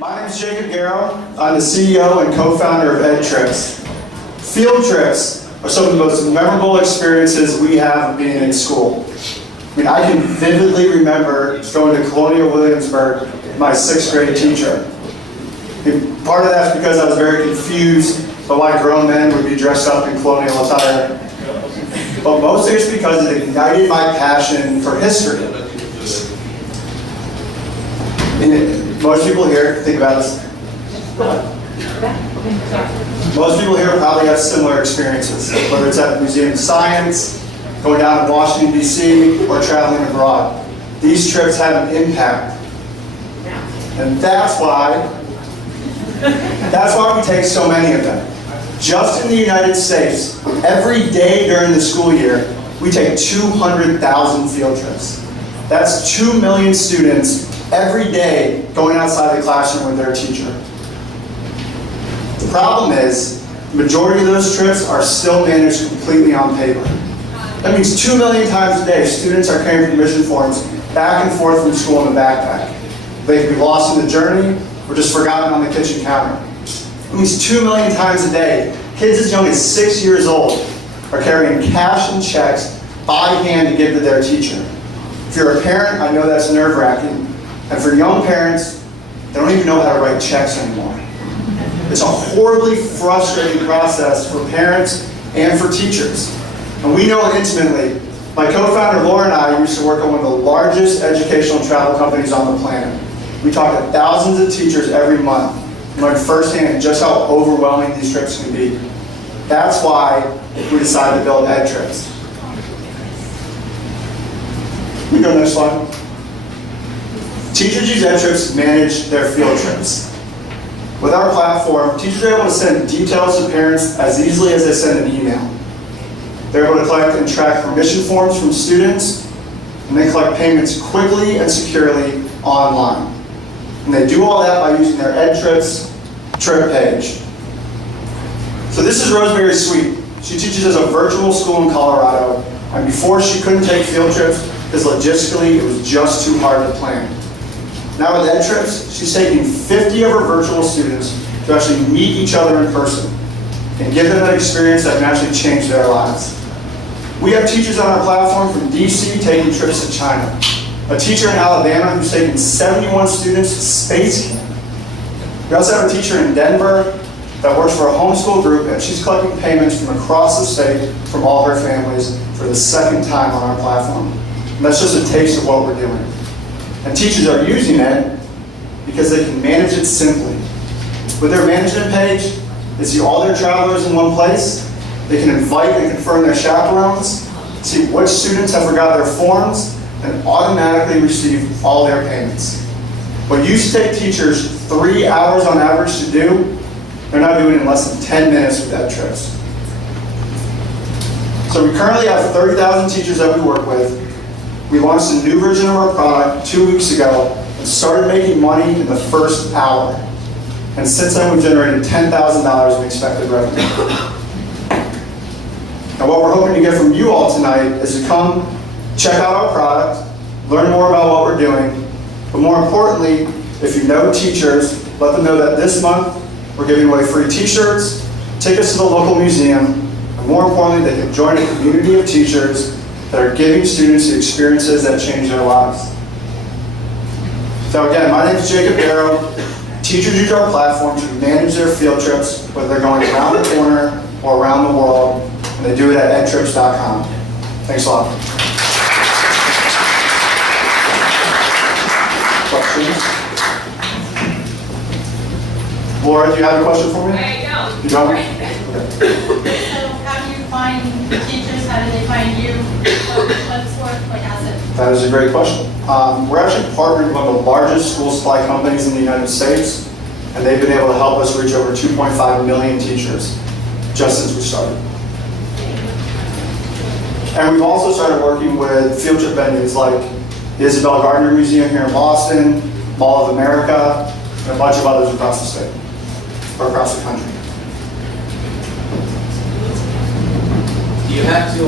My name is Jacob Garrow. I'm the CEO and co-founder of EdTrips. Field trips are some of the most memorable experiences we have being in school. I can vividly remember going to Colonial Williamsburg with my 6th grade teacher. Part of that's because I was very confused by why grown men would be dressed up in colonial attire. But mostly it's because it ignited my passion for history. Most people here, think about this. Most people here probably have similar experiences, whether it's at the Museum of Science, going down to Washington, D.C., or traveling abroad. These trips have an impact. And that's why we take so many of them. Just in the United States, every day during the school year, we take 200,000 field trips. That's 2 million students every day going outside the classroom with their teacher. The problem is, the majority of those trips are still managed completely on paper. That means 2 million times a day, students are carrying permission forms back and forth from school in a backpack. They can be lost in the journey or just forgotten on the kitchen counter. It means 2 million times a day, kids as young as 6 years old are carrying cash and checks by hand to give to their teacher. If you're a parent, I know that's nerve-wracking. And for young parents, they don't even know how to write checks anymore. It's a horribly frustrating process for parents and for teachers. And we know it intimately. My co-founder Laura and I used to work on one of the largest educational travel companies on the planet. We talk to thousands of teachers every month and learn firsthand just how overwhelming these trips can be. That's why we decided to build EdTrips. We go next slide. Teachers use EdTrips to manage their field trips. With our platform, teachers are able to send details to parents as easily as they send an email. They're able to collect and track permission forms from students, and they collect payments quickly and securely online. And they do all that by using their EdTrips trip page. So this is Rosemary Sweet. She teaches at a virtual school in Colorado, and before she couldn't take field trips because logistically it was just too hard to plan. Now with EdTrips, she's taking 50 of her virtual students to actually meet each other in person and give them an experience that can actually change their lives. We have teachers on our platform from DC taking trips to China, a teacher in Alabama who's taking 71 students to space camp. We also have a teacher in Denver that works for a homeschool group, and she's collecting payments from across the state from all her families for the 2nd time on our platform. And that's just a taste of what we're doing. And teachers are using it because they can manage it simply. With their management page, they see all their travelers in one place. They can invite and confirm their chaperones, see which students have forgot their forms, and automatically receive all their payments. What used to take teachers 3 hours on average to do, they're now doing in less than 10 minutes with EdTrips. So we currently have 30,000 teachers that we work with. We launched a new version of our product 2 weeks ago and started making money in the first hour. And since then, we've generated $10,000 in expected revenue. Now, what we're hoping to get from you all tonight is to come check out our product, learn more about what we're doing, but more importantly, if you know teachers, let them know that this month we're giving away free t-shirts, tickets to the local museum, and more importantly, they can join a community of teachers that are giving students the experiences that change their lives. So again, my name is Jacob Garrow. Teachers use our platform to manage their field trips, whether they're going around the corner or around the world, and they do it at edtrips.com. Thanks a lot. Questions? Laura, do you have a question for me? I don't. You don't? Okay. So how do you find teachers? How do they find you? What's work? Like, how's it? That is a great question. We're actually partnered with one of the largest school supply companies in the United States, and they've been able to help us reach over 2.5 million teachers just since we started. And we've also started working with field trip venues like the Isabel Gardner Museum here in Boston, Mall of America, and a bunch of others across the state, or across the country. Do you have to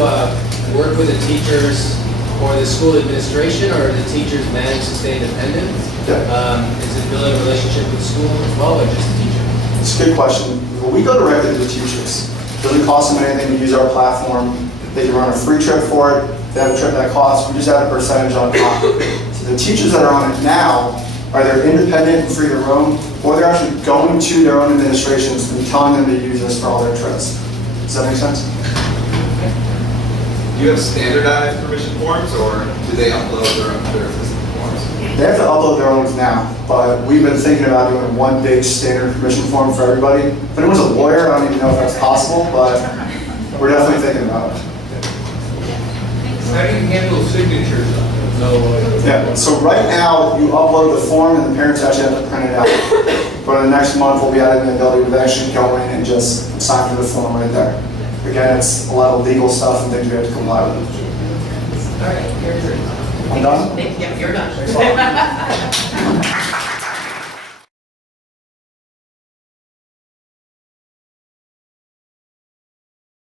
work with the teachers for the school administration, or the teachers manage to stay independent? Is it building a relationship with the school as well, or just the teacher? It's a good question. Well, we go directly to the teachers. It doesn't cost them anything to use our platform. They can run a free trip for it. If they have a trip that costs, we just add a percentage on top. So the teachers that are on it now are they're independent and free to roam, or they're actually going to their own administrations and telling them to use us for all their trips. Does that make sense? Do you have standardized permission forms, or do they upload their existing forms? They have to upload their own now, but we've been thinking about doing one big standard permission form for everybody. If anyone's a lawyer, I don't even know if that's possible, but we're definitely thinking about it. How do you handle signatures on it? Yeah, so right now, you upload the form and the parents actually have to print it out. But in the next month, we'll be adding the ability to actually go in and just sign for the form right there. Again, it's a lot of legal stuff and things we have to comply with. All right, you're I'm done? Yep, you're done.